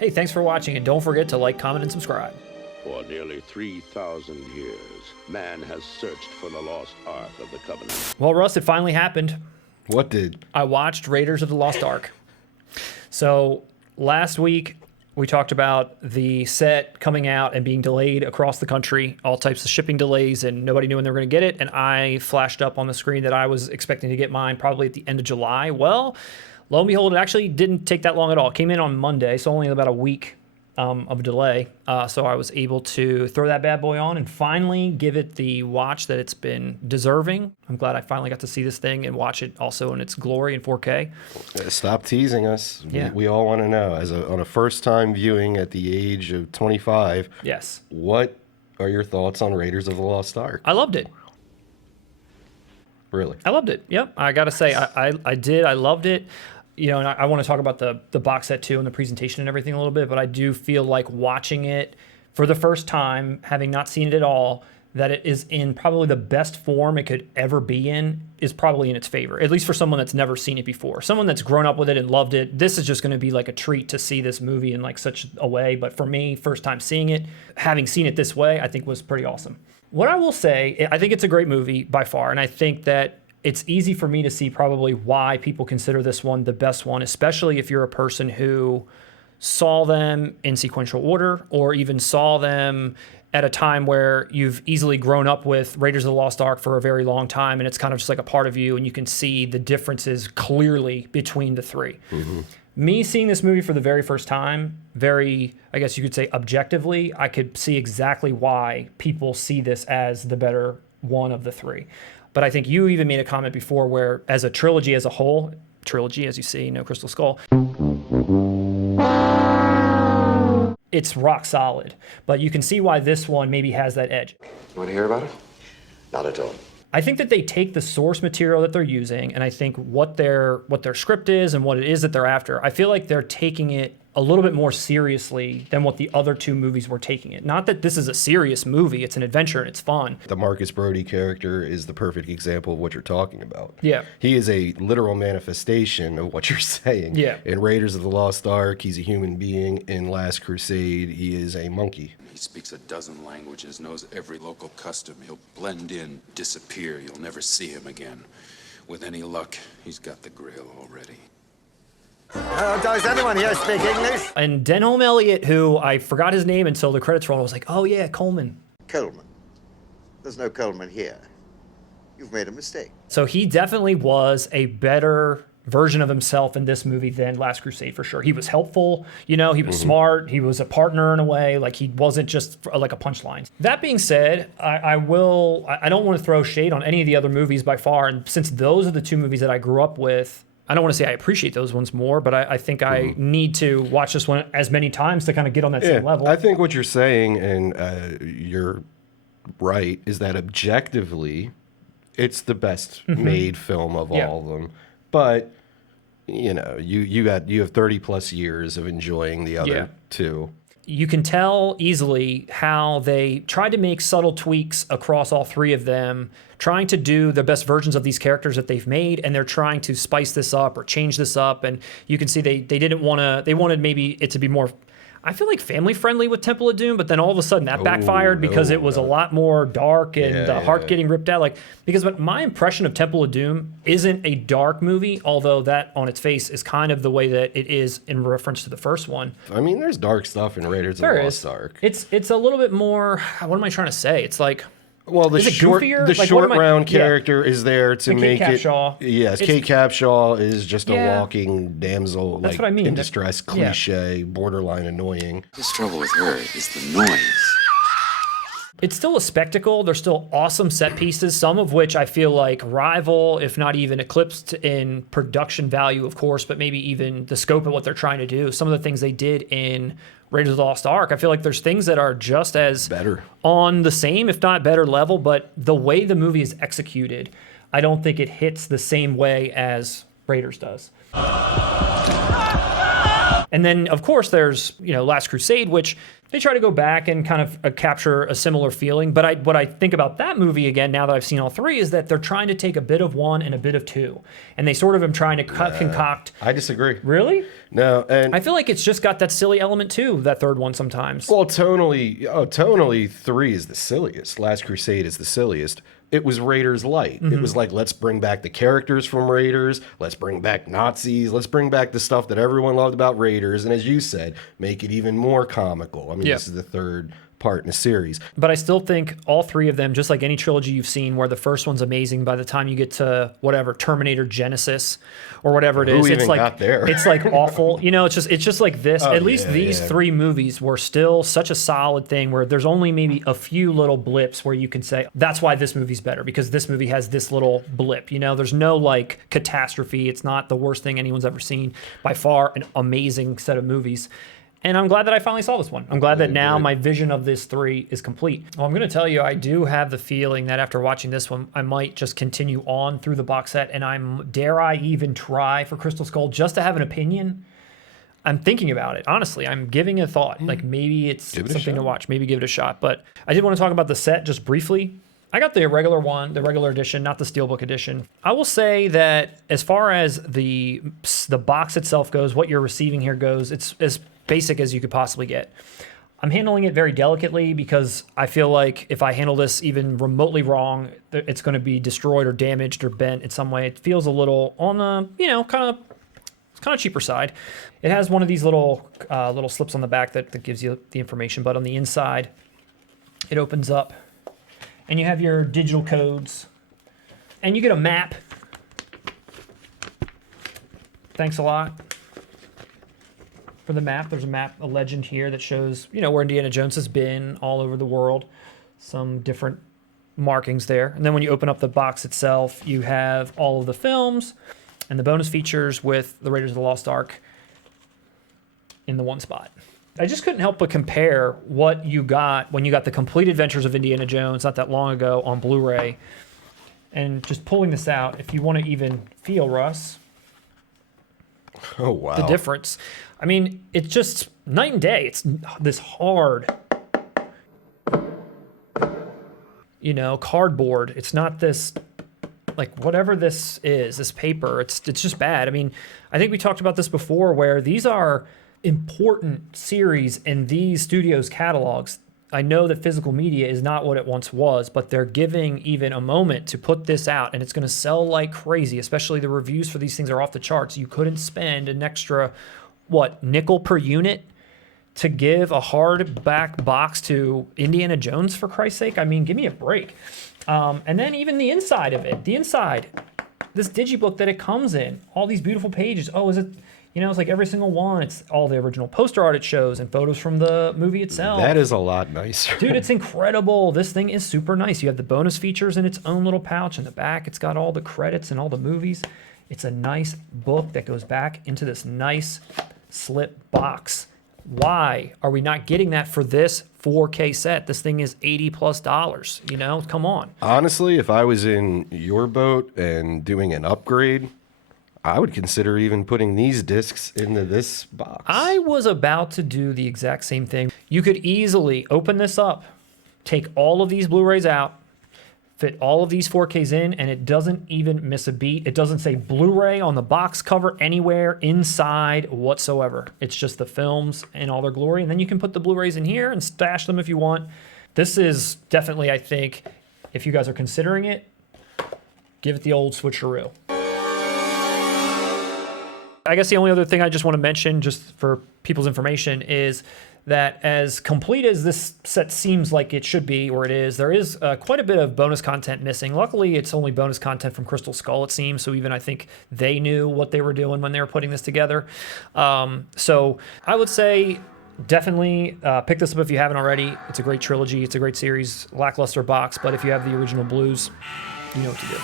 Hey, thanks for watching, and don't forget to like, comment, and subscribe. For nearly 3,000 years, man has searched for the Lost Ark of the Covenant. Well, Russ, it finally happened. What did? I watched Raiders of the Lost Ark. So last week, we talked about the set coming out and being delayed across the country, all types of shipping delays, and nobody knew when they were going to get it. And I flashed up on the screen that I was expecting to get mine probably at the end of July. Well, lo and behold, it actually didn't take that long at all. It came in on Monday, so only about a week of a delay. So I was able to throw that bad boy on and finally give it the watch that it's been deserving. I'm glad I finally got to see this thing and watch it also in its glory in 4K. Stop teasing us. Yeah. We all want to know. On a first-time viewing at the age of 25, Yes. what are your thoughts on Raiders of the Lost Ark? I loved it. Really? I loved it. Yep. I got to say, I did. I loved it. You know, and I want to talk about the box set too and the presentation and everything a little bit, but I do feel like watching it for the first time, having not seen it at all, that it is in probably the best form it could ever be in is probably in its favor, at least for someone that's never seen it before. Someone that's grown up with it and loved it, this is just going to be like a treat to see this movie in like such a way. But for me, first time seeing it, having seen it this way, I think was pretty awesome. What I will say, I think it's a great movie by far, and I think that it's easy for me to see probably why people consider this one the best one, especially if you're a person who saw them in sequential order or even saw them at a time where you've easily grown up with Raiders of the Lost Ark for a very long time, and it's kind of just like a part of you, and you can see the differences clearly between the three. Mm-hmm. Me seeing this movie for the very first time, very, I guess you could say objectively, I could see exactly why people see this as the better one of the three. But I think you even made a comment before where, as a trilogy as a whole, trilogy, as you see, no Crystal Skull, it's rock solid. But you can see why this one maybe has that edge. You want to hear about it? Not at all. I think that they take the source material that they're using, and I think what their script is and what it is that they're after, I feel like they're taking it a little bit more seriously than what the other two movies were taking it. Not that this is a serious movie, it's an adventure and it's fun. The Marcus Brody character is the perfect example of what you're talking about. Yeah. He is a literal manifestation of what you're saying. Yeah. In Raiders of the Lost Ark, he's a human being. In Last Crusade, he is a monkey. He speaks a dozen languages, knows every local custom. He'll blend in, disappear. You'll never see him again. With any luck, he's got the grail already. Does anyone here speak English? And Denholm Elliott, who I forgot his name until the credits rolled, I was like, oh yeah, Coleman. Coleman. There's no Coleman here. You've made a mistake. So he definitely was a better version of himself in this movie than Last Crusade for sure. He was helpful, you know, he was smart, he was a partner in a way, like he wasn't just like a punchline. That being said, I don't want to throw shade on any of the other movies by far, and since those are the two movies that I grew up with, I don't want to say I appreciate those ones more, but I think I need to watch this one as many times to kind of get on that same level. I think what you're saying, and you're right, is that objectively, it's the best made film of all of them. But you know, you have 30 plus years of enjoying the other two. You can tell easily how they tried to make subtle tweaks across all three of them, trying to do the best versions of these characters that they've made, and they're trying to spice this up or change this up. And you can see they didn't want to, they wanted maybe it to be more, I feel like family friendly with Temple of Doom, but then all of a sudden that backfired because it was a lot more dark and the heart getting ripped out. Like, because my impression of Temple of Doom isn't a dark movie, although that on its face is kind of the way that it is in reference to the first one. I mean, there's dark stuff in Raiders of the Lost Ark. It's a little bit more, what am I trying to say? It's like, well, the short round character is there to make it. Yes, Kate Capshaw is just a walking damsel, that's what I mean. in distress, cliche, borderline annoying. His trouble with her is the noise. It's still a spectacle. There's still awesome set pieces, some of which I feel like rival, if not even eclipsed in production value, of course, but maybe even the scope of what they're trying to do. Some of the things they did in Raiders of the Lost Ark, I feel like there's things that are just as better on the same, if not better level, but the way the movie is executed, I don't think it hits the same way as Raiders does. And then, of course, there's, Last Crusade, which they try to go back and kind of capture a similar feeling. But what I think about that movie, again, now that I've seen all three, is that they're trying to take a bit of one and a bit of two. And they sort of am trying to concoct. I disagree. Really? No, and I feel like it's just got that silly element, too, that third one sometimes. well, tonally, 3 is the silliest. Last Crusade is the silliest. It was Raiders light. It was like, let's bring back the characters from Raiders. Let's bring back Nazis. Let's bring back the stuff that everyone loved about Raiders. And as you said, make it even more comical. I mean, This is the third part in the series. But I still think all three of them, just like any trilogy you've seen, where the first one's amazing, by the time you get to whatever Terminator Genesis or whatever it is, Who it's even like got there? It's like awful. It's just like this. At least yeah, these yeah. three movies were still such a solid thing where there's only maybe a few little blips where you can say that's why this movie's better, because this movie has this little blip. There's no like catastrophe. It's not the worst thing anyone's ever seen. By far, an amazing set of movies. And I'm glad that I finally saw this one. I'm glad that now my vision of this three is complete. Well, I'm going to tell you, I do have the feeling that after watching this one, I might just continue on through the box set, and dare I even try for Crystal Skull just to have an opinion? I'm thinking about it. Honestly, I'm giving it a thought. Like maybe it's something to watch. Maybe give it a shot. But I did want to talk about the set just briefly. I got the regular one, the regular edition, not the Steelbook edition. I will say that as far as the box itself goes, what you're receiving here goes, it's as basic as you could possibly get. I'm handling it very delicately because I feel like if I handle this even remotely wrong, it's going to be destroyed or damaged or bent in some way. It feels a little on the, kind of cheaper side. It has one of these little slips on the back that gives you the information, but on the inside, it opens up and you have your digital codes and you get a map. Thanks a lot. For the map, there's a legend here that shows, where Indiana Jones has been all over the world. Some different markings there. And then when you open up the box itself, you have all of the films and the bonus features with the Raiders of the Lost Ark in the one spot. I just couldn't help but compare what you got when you got the Complete Adventures of Indiana Jones not that long ago on Blu-ray. And just pulling this out, if you want to even feel, Russ, Oh, wow. the difference. I mean, it's just night and day. It's this hard, cardboard. It's not this, like, whatever this is, this paper. It's just bad. I mean, I think we talked about this before where these are important series in these studios' catalogs. I know that physical media is not what it once was, but they're giving even a moment to put this out, and it's going to sell like crazy, especially the reviews for these things are off the charts. You couldn't spend an extra, nickel per unit to give a hardback box to Indiana Jones, for Christ's sake? I mean, give me a break. And then even the inside of it, this digibook that it comes in, all these beautiful pages. Oh, is it... it's like every single one. It's all the original poster art it shows and photos from the movie itself. That is a lot nicer. Dude, it's incredible. This thing is super nice. You have the bonus features in its own little pouch. In the back, it's got all the credits and all the movies. It's a nice book that goes back into this nice slip box. Why are we not getting that for this 4K set? This thing is $80+. Come on. Honestly, if I was in your boat and doing an upgrade, I would consider even putting these discs into this box. I was about to do the exact same thing. You could easily open this up, take all of these Blu-rays out, fit all of these 4Ks in, and it doesn't even miss a beat. It doesn't say Blu-ray on the box cover anywhere inside whatsoever. It's just the films in all their glory, and then you can put the Blu-rays in here and stash them if you want. This is definitely, I think, if you guys are considering it, give it the old switcheroo. I guess the only other thing I just want to mention, just for people's information, is that as complete as this set seems like it should be, or it is, there is quite a bit of bonus content missing. Luckily, it's only bonus content from Crystal Skull, it seems, so even I think they knew what they were doing when they were putting this together. So I would say definitely pick this up if you haven't already. It's a great trilogy. It's a great series. Lackluster box, but if you have the original blues, you know what to do.